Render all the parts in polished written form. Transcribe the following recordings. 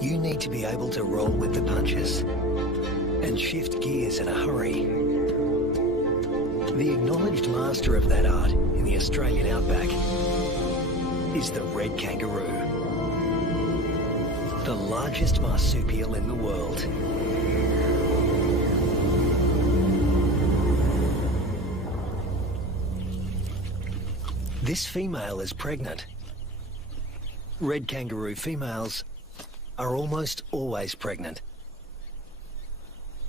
You need to be able to roll with the punches and shift gears in a hurry. The acknowledged master of that art in the Australian outback is the red kangaroo, the largest marsupial in the world. This female is pregnant. Red kangaroo females are almost always pregnant.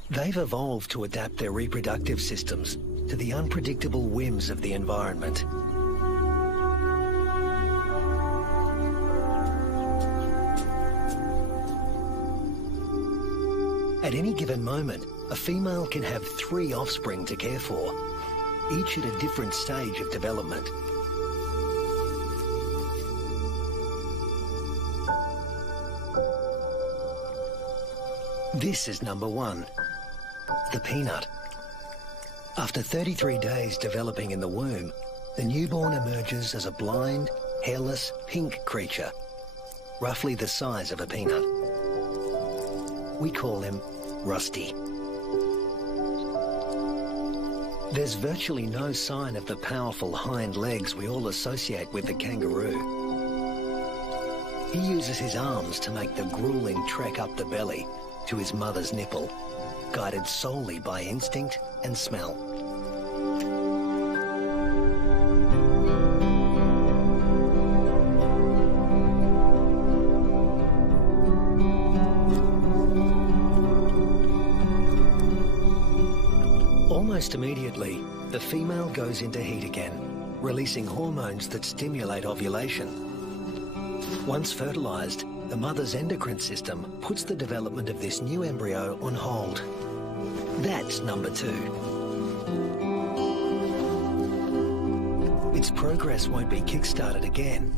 They've evolved to adapt their reproductive systems to the unpredictable whims of the environment. At any given moment, a female can have 3 offspring to care for, each at a different stage of development. This is number 1, the peanut. After 33 days developing in the womb, the newborn emerges as a blind, hairless, pink creature, roughly the size of a peanut. We call him Rusty. There's virtually no sign of the powerful hind legs we all associate with the kangaroo. He uses his arms to make the grueling trek up the belly to his mother's nipple, guided solely by instinct and smell. Almost immediately, the female goes into heat again, releasing hormones that stimulate ovulation. Once fertilized, the mother's endocrine system puts the development of this new embryo on hold. That's number 2. Its progress won't be kick-started again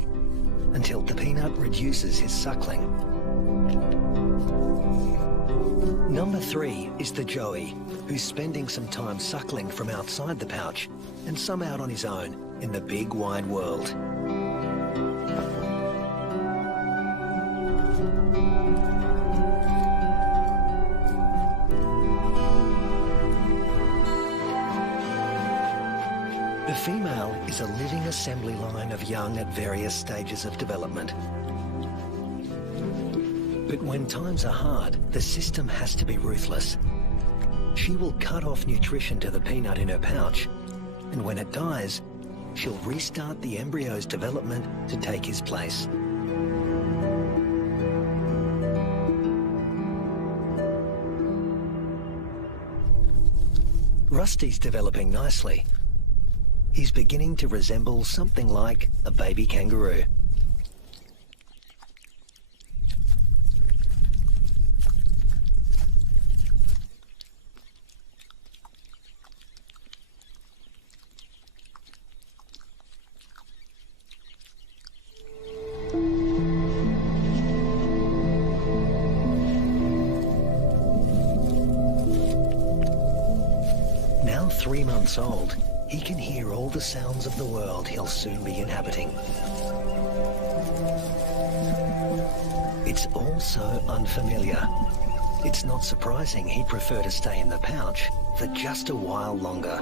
until the peanut reduces his suckling. Number 3 is the joey, who's spending some time suckling from outside the pouch and some out on his own in the big wide world. The female is a living assembly line of young at various stages of development. But when times are hard, the system has to be ruthless. She will cut off nutrition to the peanut in her pouch, and when it dies, she'll restart the embryo's development to take his place. Rusty's developing nicely. He's beginning to resemble something like a baby kangaroo. Now 3 months old, he can hear all the sounds of the world he'll soon be inhabiting. It's all so unfamiliar. It's not surprising he'd prefer to stay in the pouch for just a while longer.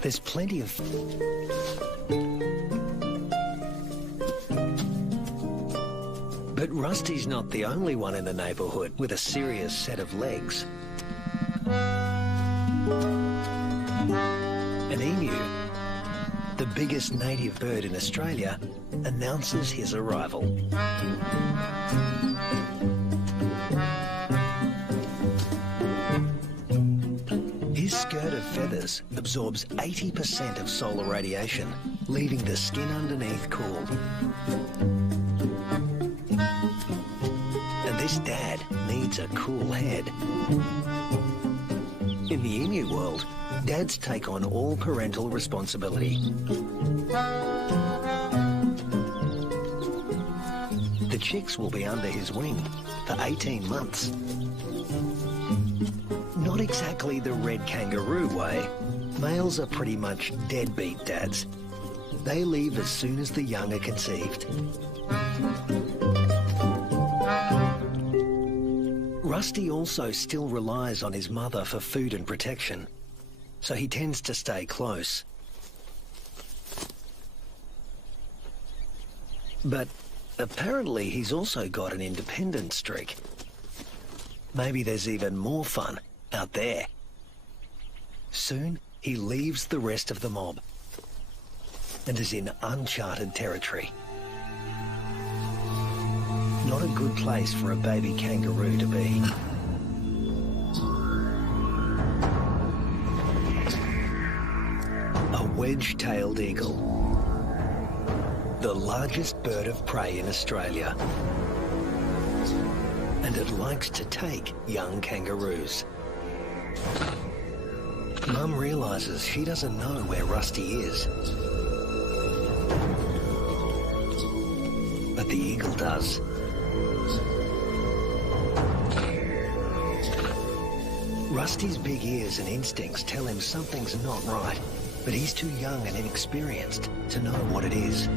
There's plenty of... But Rusty's not the only one in the neighborhood with a serious set of legs. An emu, the biggest native bird in Australia, announces his arrival. His skirt of feathers absorbs 80% of solar radiation, leaving the skin underneath cool. This dad needs a cool head. In the emu world, dads take on all parental responsibility. The chicks will be under his wing for 18 months. Not exactly the red kangaroo way. Males are pretty much deadbeat dads. They leave as soon as the young are conceived. Rusty also still relies on his mother for food and protection, so he tends to stay close. But apparently he's also got an independent streak. Maybe there's even more fun out there. Soon he leaves the rest of the mob and is in uncharted territory. Not a good place for a baby kangaroo to be. A wedge-tailed eagle, the largest bird of prey in Australia. And it likes to take young kangaroos. Mum realises she doesn't know where Rusty is. But the eagle does. Rusty's big ears and instincts tell him something's not right, but he's too young and inexperienced to know what it is.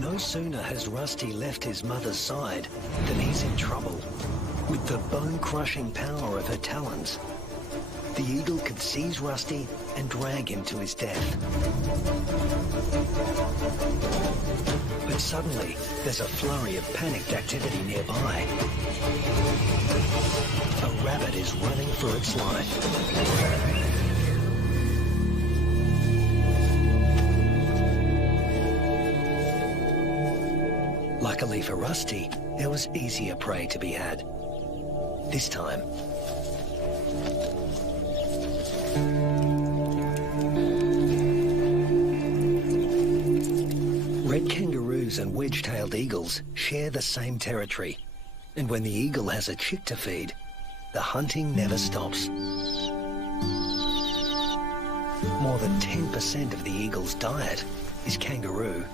No sooner has Rusty left his mother's side than he's in trouble. With the bone-crushing power of her talons, the eagle could seize Rusty and drag him to his death. But suddenly, there's a flurry of panicked activity nearby. A rabbit is running for its life. Luckily for Rusty, there was easier prey to be had. This time, red kangaroos and wedge-tailed eagles share the same territory, and when the eagle has a chick to feed, the hunting never stops. More than 10% of the eagle's diet is kangaroo.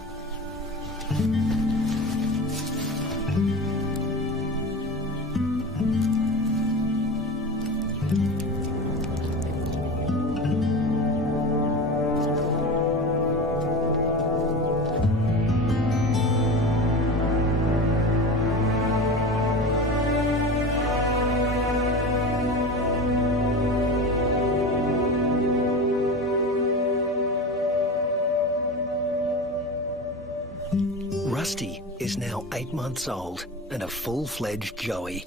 Rusty is now 8 months old and a full-fledged joey,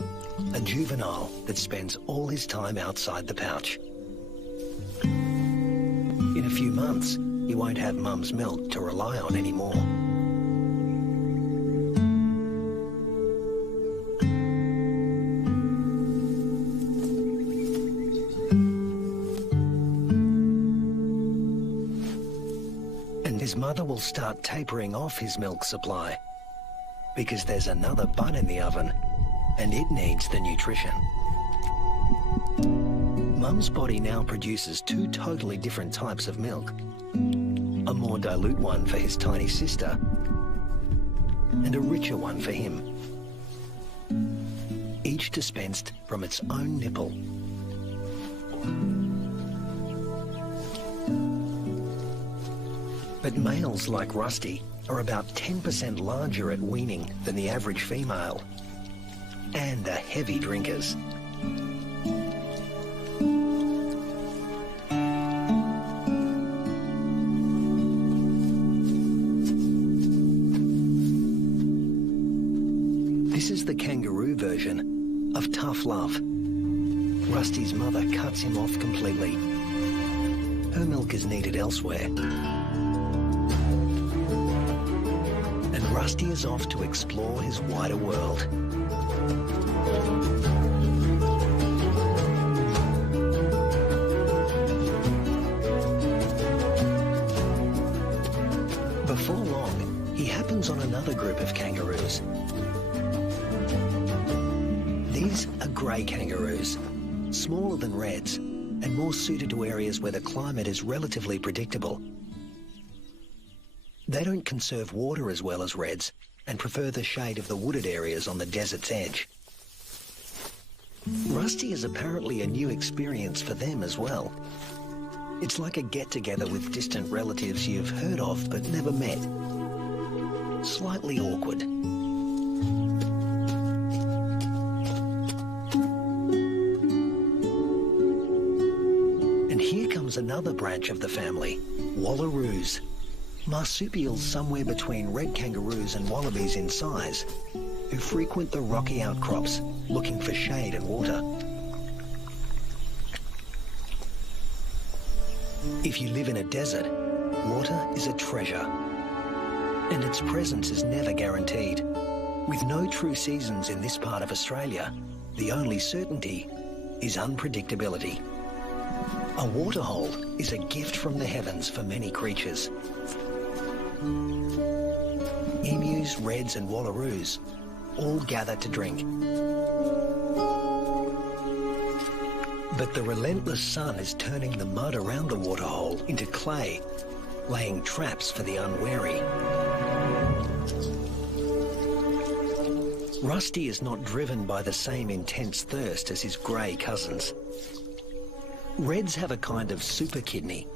a juvenile that spends all his time outside the pouch. In a few months, he won't have Mum's milk to rely on anymore. His mother will start tapering off his milk supply because there's another bun in the oven and it needs the nutrition. Mum's body now produces 2 totally different types of milk. A more dilute one for his tiny sister and a richer one for him. Each dispensed from its own nipple. But males like Rusty are about 10% larger at weaning than the average female, and are heavy drinkers. This is the kangaroo version of tough love. Rusty's mother cuts him off completely. Her milk is needed elsewhere. Rusty is off to explore his wider world. Before long, he happens happens on another group of kangaroos. These are grey kangaroos, smaller than reds and more suited to areas where the climate is relatively predictable. They don't conserve water as well as reds and prefer the shade of the wooded areas on the desert's edge. Rusty is apparently a new experience for them as well. It's like a get-together with distant relatives you've heard of but never met. Slightly awkward. And here comes another branch of the family, wallaroos. Marsupials somewhere between red kangaroos and wallabies in size, who frequent the rocky outcrops looking for shade and water. If you live in a desert, water is a treasure, and its presence is never guaranteed. With no true seasons in this part of Australia, the only certainty is unpredictability. A waterhole is a gift from the heavens for many creatures. Emus, reds and wallaroos all gather to drink. But the relentless sun is turning the mud around the waterhole into clay, laying traps for the unwary. Rusty is not driven by the same intense thirst as his grey cousins. Reds have a kind of super kidney,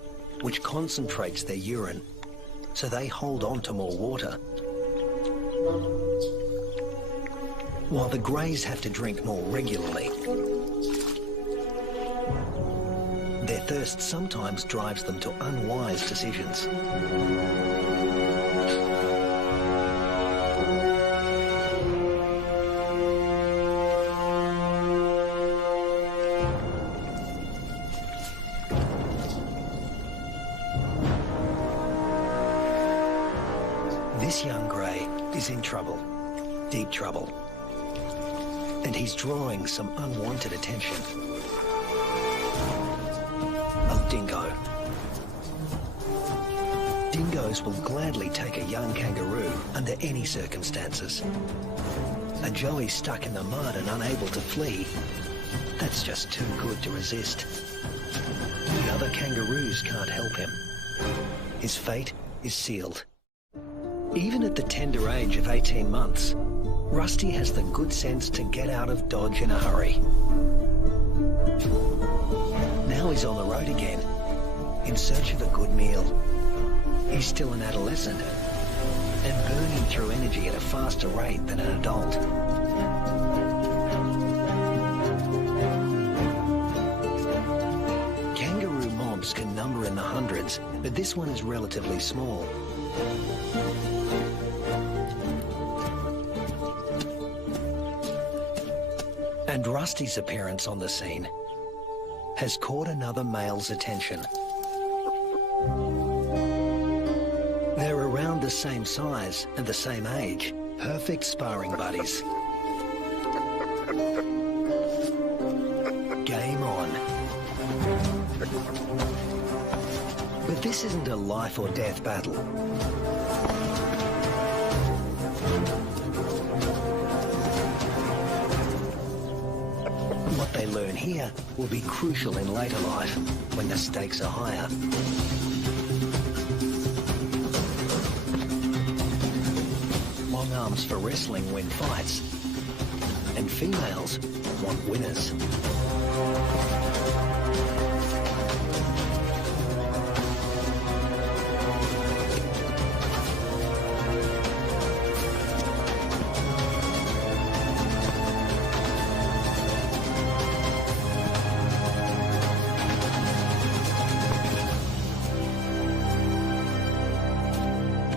which concentrates their urine, so they hold on to more water. While the greys have to drink more regularly. Their thirst sometimes drives them to unwise decisions. This young grey is in trouble, deep trouble, and he's drawing some unwanted attention. A dingo. Dingoes will gladly take a young kangaroo under any circumstances. A joey stuck in the mud and unable to flee, that's just too good to resist. The other kangaroos can't help him. His fate is sealed. Even at the tender age of 18 months, Rusty has the good sense to get out of Dodge in a hurry. Now he's on the road again, in search of a good meal. He's still an adolescent, and burning through energy at a faster rate than an adult. Kangaroo mobs can number in the hundreds, but this one is relatively small. And Rusty's appearance on the scene has caught another male's attention. They're around the same size and the same age, perfect sparring buddies. Game on. But this isn't a life or death battle. What they learn here will be crucial in later life, when the stakes are higher. Long arms for wrestling win fights, and females want winners.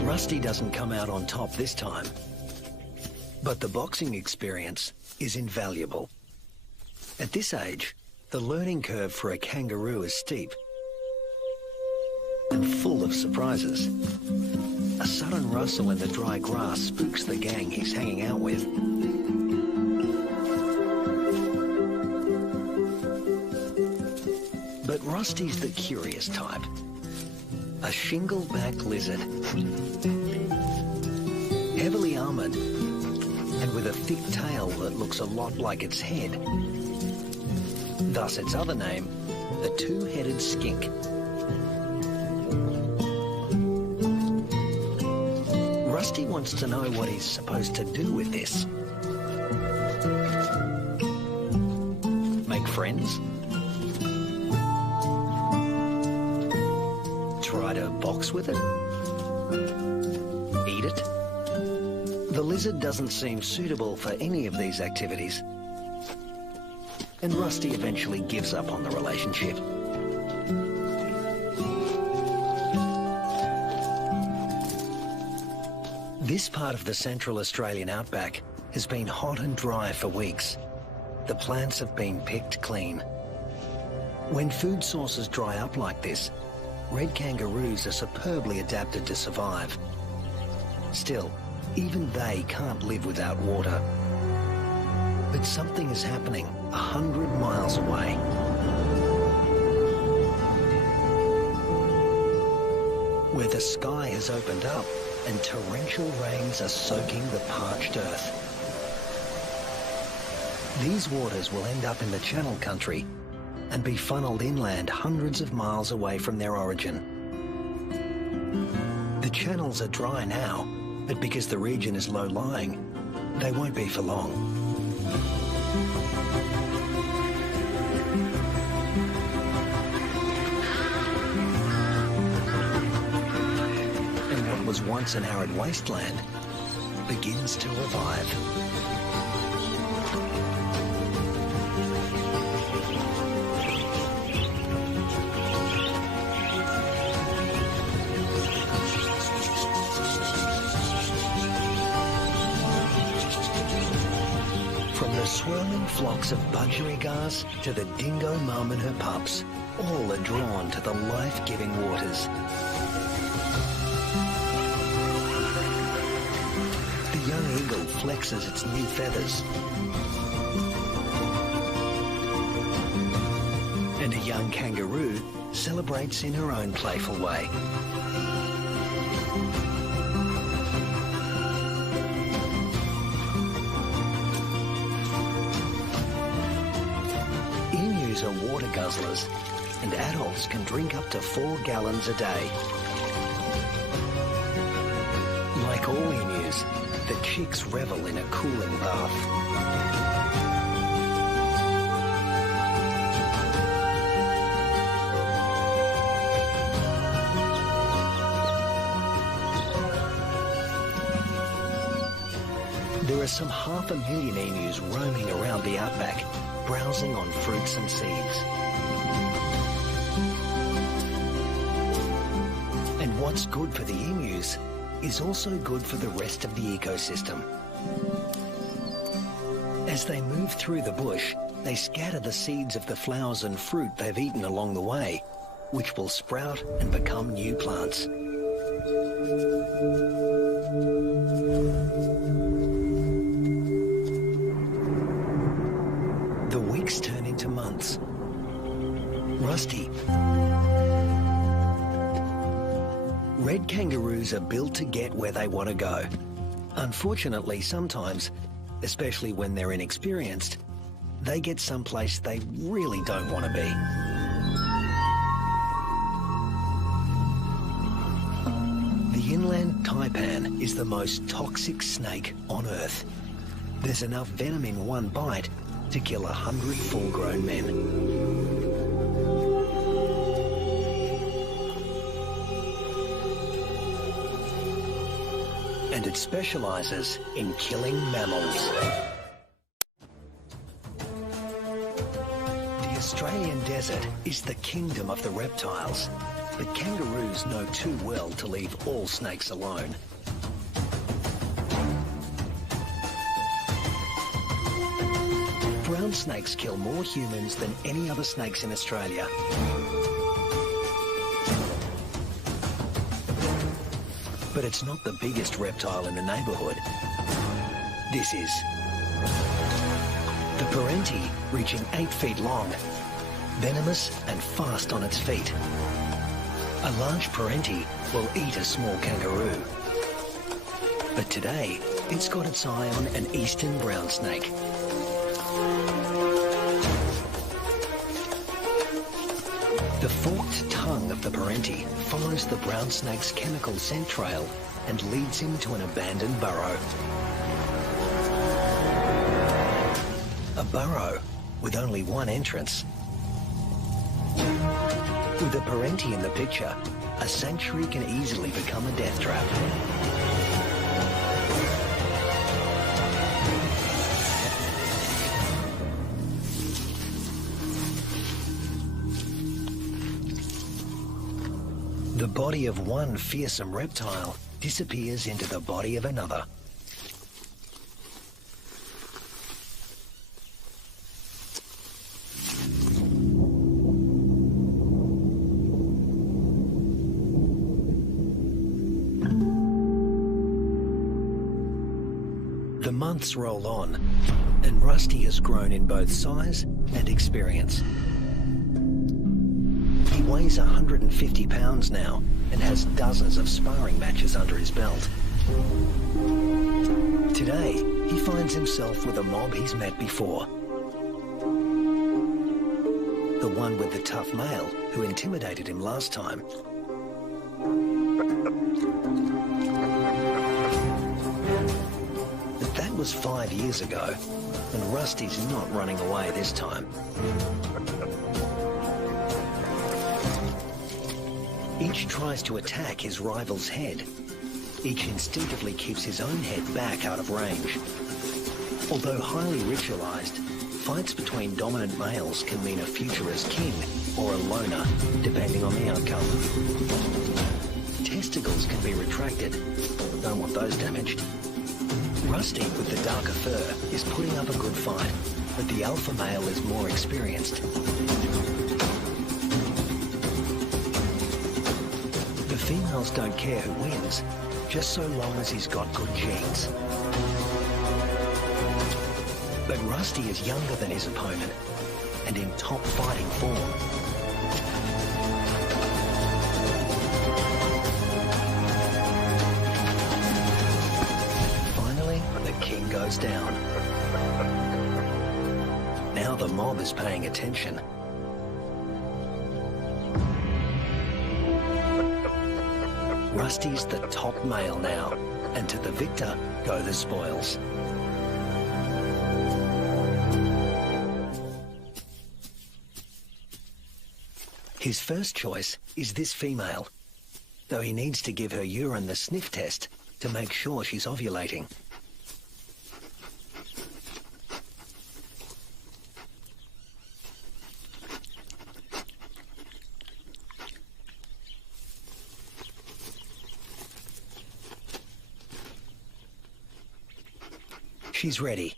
Rusty doesn't come out on top this time, but the boxing experience is invaluable. At this age, the learning curve for a kangaroo is steep and full of surprises. A sudden rustle in the dry grass spooks the gang he's hanging out with. But Rusty's the curious type. A shingleback lizard. Heavily armoured and with a thick tail that looks a lot like its head. Thus its other name, the two-headed skink. Rusty wants to know what he's supposed to do with this. Make friends? Try to box with it? Eat it? The lizard doesn't seem suitable for any of these activities. And Rusty eventually gives up on the relationship. This part of the Central Australian outback has been hot and dry for weeks. The plants have been picked clean. When food sources dry up like this, red kangaroos are superbly adapted to survive. Still, even they can't live without water. But something is happening 100 miles away. Where the sky has opened up and torrential rains are soaking the parched earth. These waters will end up in the Channel Country and be funneled inland hundreds of miles away from their origin. The channels are dry now, but because the region is low-lying, they won't be for long. And what was once an arid wasteland begins to revive. The swirling flocks of budgerigars to the dingo mum and her pups, all are drawn to the life-giving waters. The young eagle flexes its new feathers. And a young kangaroo celebrates in her own playful way. Are water guzzlers, and adults can drink up to 4 gallons a day. Like all emus, the chicks revel in a cooling bath. There are some 500,000 emus roaming around the outback, browsing on fruits and seeds. And what's good for the emus is also good for the rest of the ecosystem. As they move through the bush, they scatter the seeds of the flowers and fruit they've eaten along the way, which will sprout and become new plants. The weeks turn into months. Rusty. Red kangaroos are built to get where they want to go. Unfortunately, sometimes, especially when they're inexperienced, they get someplace they really don't want to be. The inland taipan is the most toxic snake on Earth. There's enough venom in one bite to kill 100 full-grown men. And it specializes in killing mammals. The Australian desert is the kingdom of the reptiles, but kangaroos know too well to leave all snakes alone. Brown snakes kill more humans than any other snakes in Australia. But it's not the biggest reptile in the neighbourhood. This is. The parenti, reaching 8 feet long, venomous and fast on its feet. A large parenti will eat a small kangaroo. But today, it's got its eye on an eastern brown snake. The forked tongue of the parenti follows the brown snake's chemical scent trail and leads him to an abandoned burrow. A burrow with only one entrance. With a parenti in the picture, a sanctuary can easily become a death trap. The body of one fearsome reptile disappears into the body of another. The months roll on, and Rusty has grown in both size and experience. He weighs 150 pounds now and has dozens of sparring matches under his belt. Today, he finds himself with a mob he's met before. The one with the tough male who intimidated him last time. But that was 5 years ago, and Rusty's not running away this time. Each tries to attack his rival's head. Each instinctively keeps his own head back out of range. Although highly ritualized, fights between dominant males can mean a future as king or a loner, depending on the outcome. Testicles can be retracted. Don't want those damaged. Rusty, with the darker fur, is putting up a good fight, but the alpha male is more experienced. The females don't care who wins, just so long as he's got good genes. But Rusty is younger than his opponent and in top fighting form. Finally, the king goes down. Now the mob is paying attention. Rusty's the top male now, and to the victor go the spoils. His first choice is this female, though he needs to give her urine the sniff test to make sure she's ovulating. She's ready.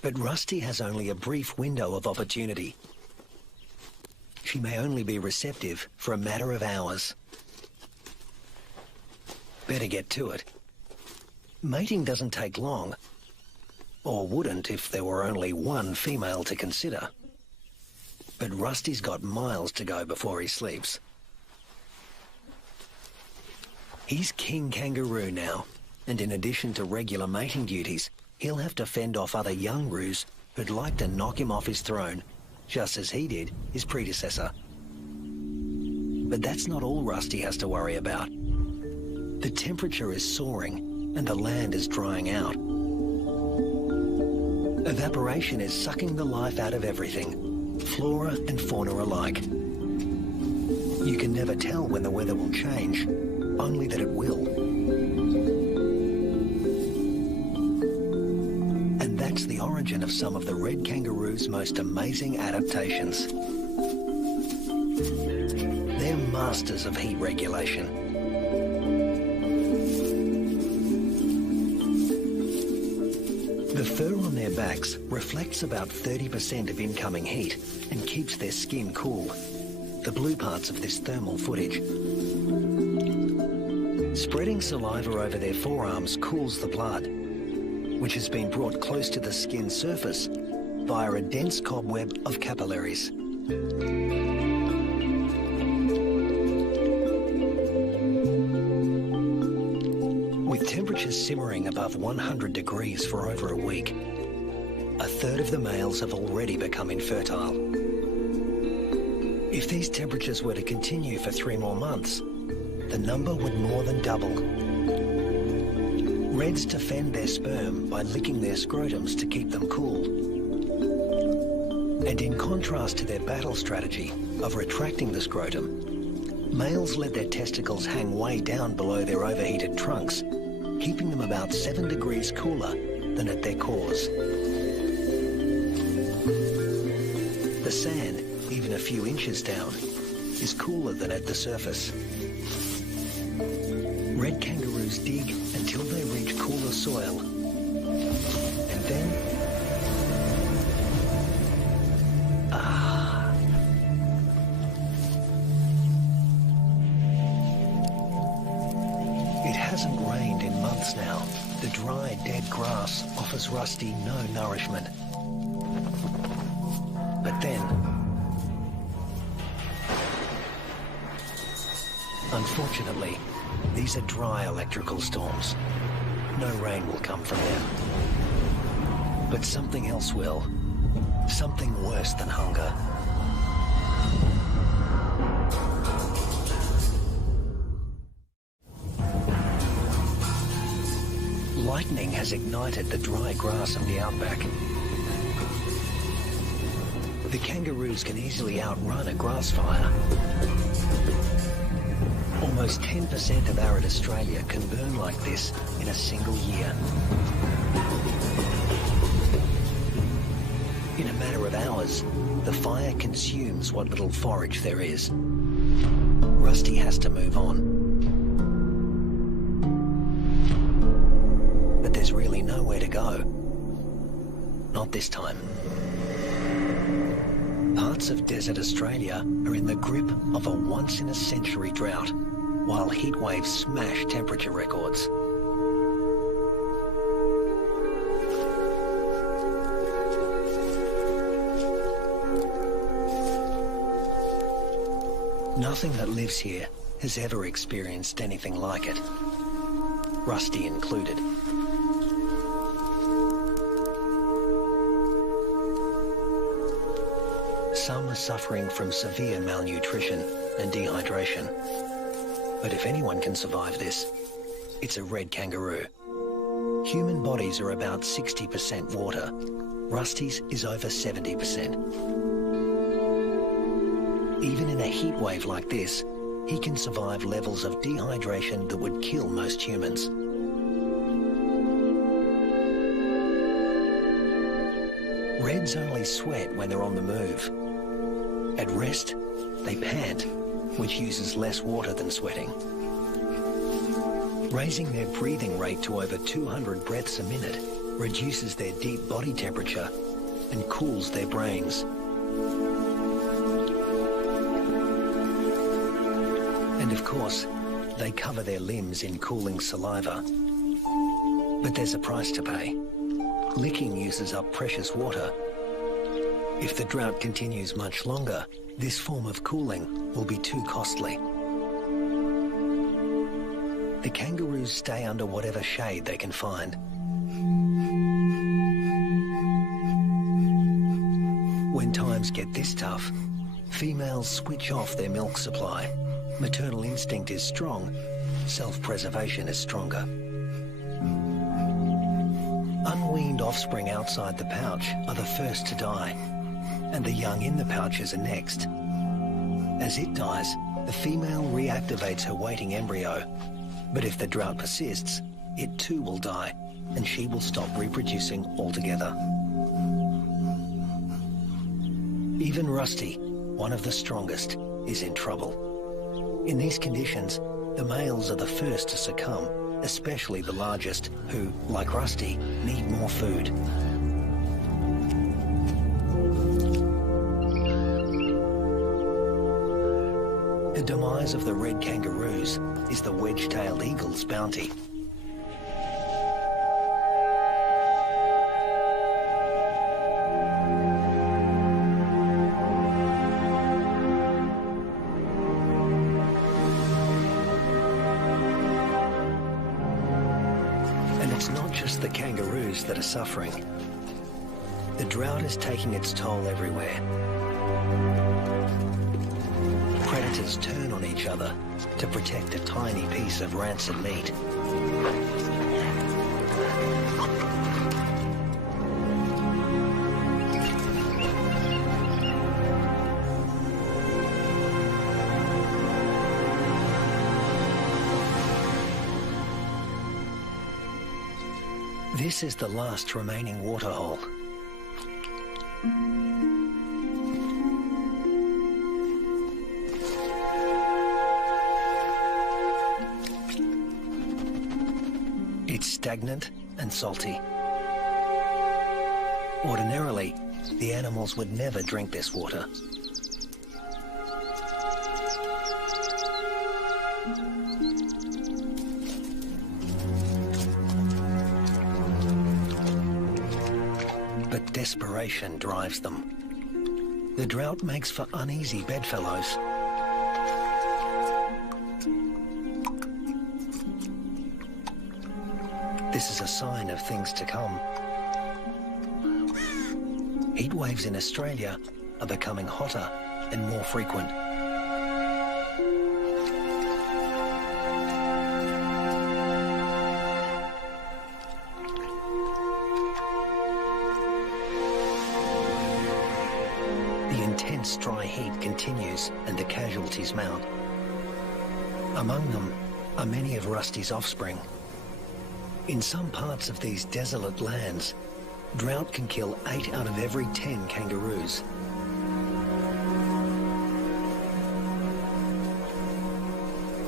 But Rusty has only a brief window of opportunity. She may only be receptive for a matter of hours. Better get to it. Mating doesn't take long, or wouldn't if there were only one female to consider. But Rusty's got miles to go before he sleeps. He's King Kangaroo now, and in addition to regular mating duties, he'll have to fend off other young roos who'd like to knock him off his throne, just as he did his predecessor. But that's not all Rusty has to worry about. The temperature is soaring, and the land is drying out. Evaporation is sucking the life out of everything, flora and fauna alike. You can never tell when the weather will change, only that it will. And that's the origin of some of the red kangaroo's most amazing adaptations. They're masters of heat regulation. The fur on their backs reflects about 30% of incoming heat and keeps their skin cool, the blue parts of this thermal footage. Spreading saliva over their forearms cools the blood, which has been brought close to the skin surface via a dense cobweb of capillaries. simmering above 100 degrees for over a week. A third of the males have already become infertile. If these temperatures were to continue for 3 more months, the number would more than double. Reds defend their sperm by licking their scrotums to keep them cool. And in contrast to their battle strategy of retracting the scrotum, males let their testicles hang way down below their overheated trunks, keeping them about 7 degrees cooler than at their cores. The sand, even a few inches down, is cooler than at the surface. Red kangaroos dig until they reach cooler soil. And then... It hasn't rained in months now. The dry, dead grass offers Rusty no nourishment. But then... Unfortunately, these are dry electrical storms. No rain will come from them. But something else will. Something worse than hunger. Lightning has ignited the dry grass of the outback. The kangaroos can easily outrun a grass fire. Almost 10% of arid Australia can burn like this in a single year. In a matter of hours, the fire consumes what little forage there is. Rusty has to move on. But there's really nowhere to go. Not this time. Parts of desert Australia are in the grip of a once-in-a-century drought, while heat waves smash temperature records. Nothing that lives here has ever experienced anything like it, Rusty included. Some are suffering from severe malnutrition and dehydration. But if anyone can survive this, it's a red kangaroo. Human bodies are about 60% water. Rusty's is over 70%. Even in a heat wave like this, he can survive levels of dehydration that would kill most humans. Reds only sweat when they're on the move. At rest, they pant, which uses less water than sweating. Raising their breathing rate to over 200 breaths a minute reduces their deep body temperature and cools their brains. And of course, they cover their limbs in cooling saliva. But there's a price to pay. Licking uses up precious water. If the drought continues much longer, this form of cooling will be too costly. The kangaroos stay under whatever shade they can find. When times get this tough, females switch off their milk supply. Maternal instinct is strong, self-preservation is stronger. Unweaned offspring outside the pouch are the first to die, and the young in the pouches are next. As it dies, the female reactivates her waiting embryo, but if the drought persists, it too will die, and she will stop reproducing altogether. Even Rusty, one of the strongest, is in trouble. In these conditions, the males are the first to succumb, especially the largest, who, like Rusty, need more food. The demise of the red kangaroos is the wedge-tailed eagle's bounty. just the kangaroos that are suffering. The drought is taking its toll everywhere. Predators turn on each other to protect a tiny piece of rancid meat. This is the last remaining waterhole. It's stagnant and salty. Ordinarily, the animals would never drink this water. But desperation drives them. The drought makes for uneasy bedfellows. This is a sign of things to come. Heat waves in Australia are becoming hotter and more frequent. The intense dry heat continues and the casualties mount. Among them are many of Rusty's offspring. In some parts of these desolate lands, drought can kill 8 out of every 10 kangaroos.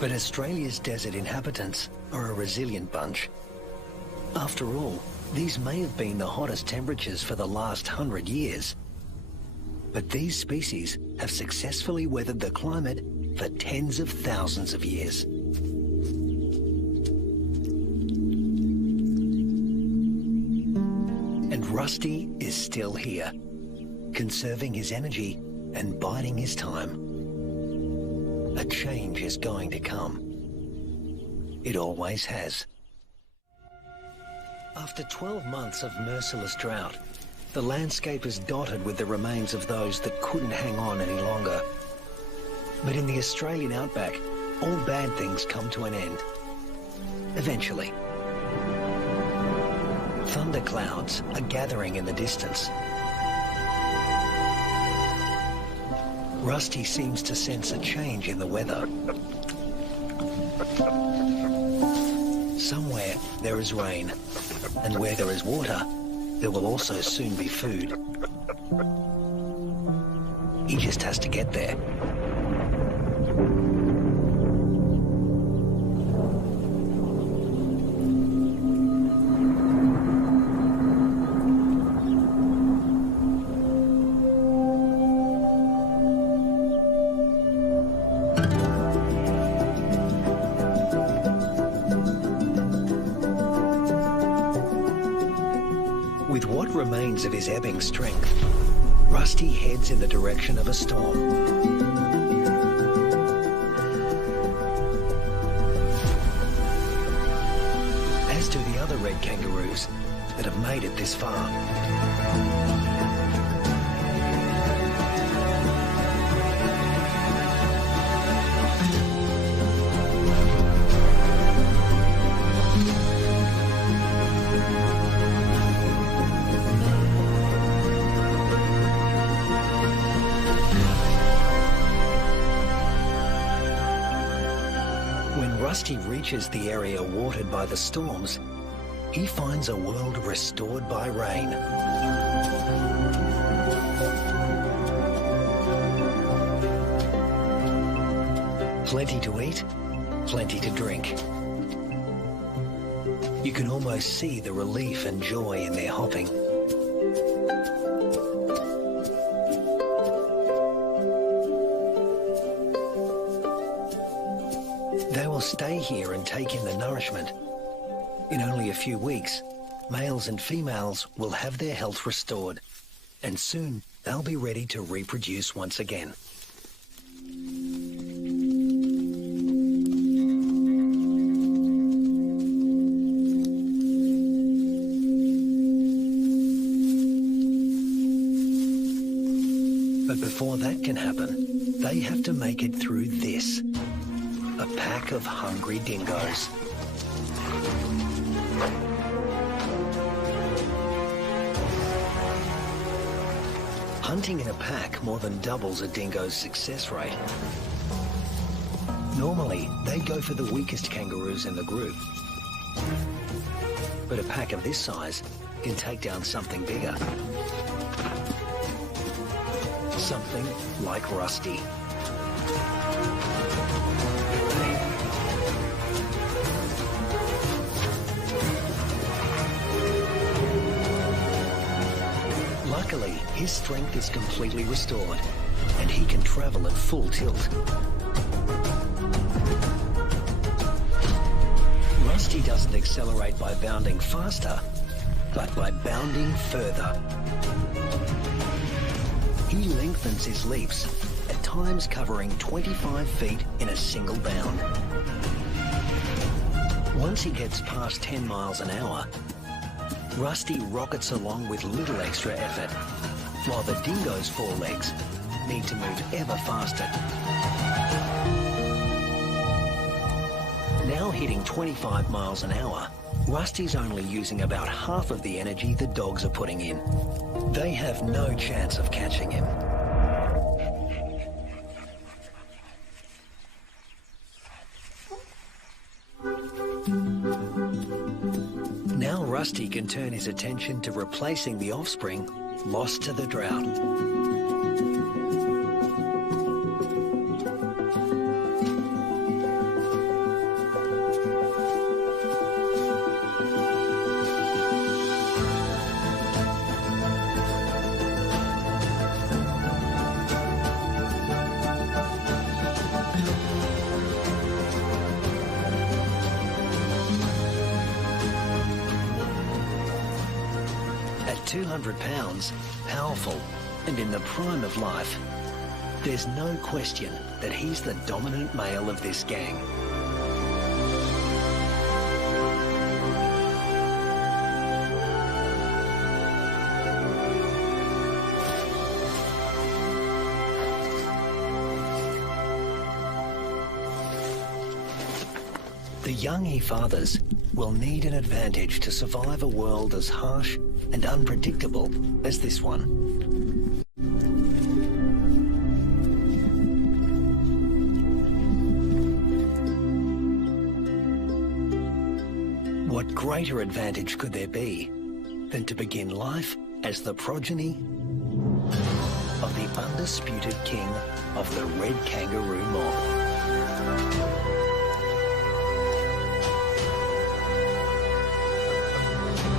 But Australia's desert inhabitants are a resilient bunch. After all, these may have been the hottest temperatures for the last 100 years. But these species have successfully weathered the climate for tens of thousands of years. Rusty is still here, conserving his energy and biding his time. A change is going to come. It always has. After 12 months of merciless drought, the landscape is dotted with the remains of those that couldn't hang on any longer. But in the Australian outback, all bad things come to an end. Eventually. Thunderclouds are gathering in the distance. Rusty seems to sense a change in the weather. Somewhere there is rain, and where there is water, there will also soon be food. He just has to get there. With what remains of his ebbing strength, Rusty heads in the direction of a storm. As do the other red kangaroos that have made it this far. Rusty reaches the area watered by the storms, he finds a world restored by rain. Plenty to eat, plenty to drink. You can almost see the relief and joy in their hopping. They will stay here and take in the nourishment. In only a few weeks, males and females will have their health restored, and soon they'll be ready to reproduce once again. But before that can happen, they have to make it through this. A pack of hungry dingoes. Hunting in a pack more than doubles a dingo's success rate. Normally, they go for the weakest kangaroos in the group. But a pack of this size can take down something bigger. Something like Rusty. Luckily, his strength is completely restored, and he can travel at full tilt. Rusty doesn't accelerate by bounding faster, but by bounding further. He lengthens his leaps, at times covering 25 feet in a single bound. Once he gets past 10 miles an hour, Rusty rockets along with little extra effort, while the dingo's forelegs need to move ever faster. Now hitting 25 miles an hour, Rusty's only using about half of the energy the dogs are putting in. They have no chance of catching him. Now Rusty can turn his attention to replacing the offspring lost to the drought. At 200 pounds, powerful, and in the prime of life, there's no question that he's the dominant male of this gang. The young he-fathers will need an advantage to survive a world as harsh and unpredictable as this one. What greater advantage could there be than to begin life as the progeny of the undisputed king of the red kangaroo mob?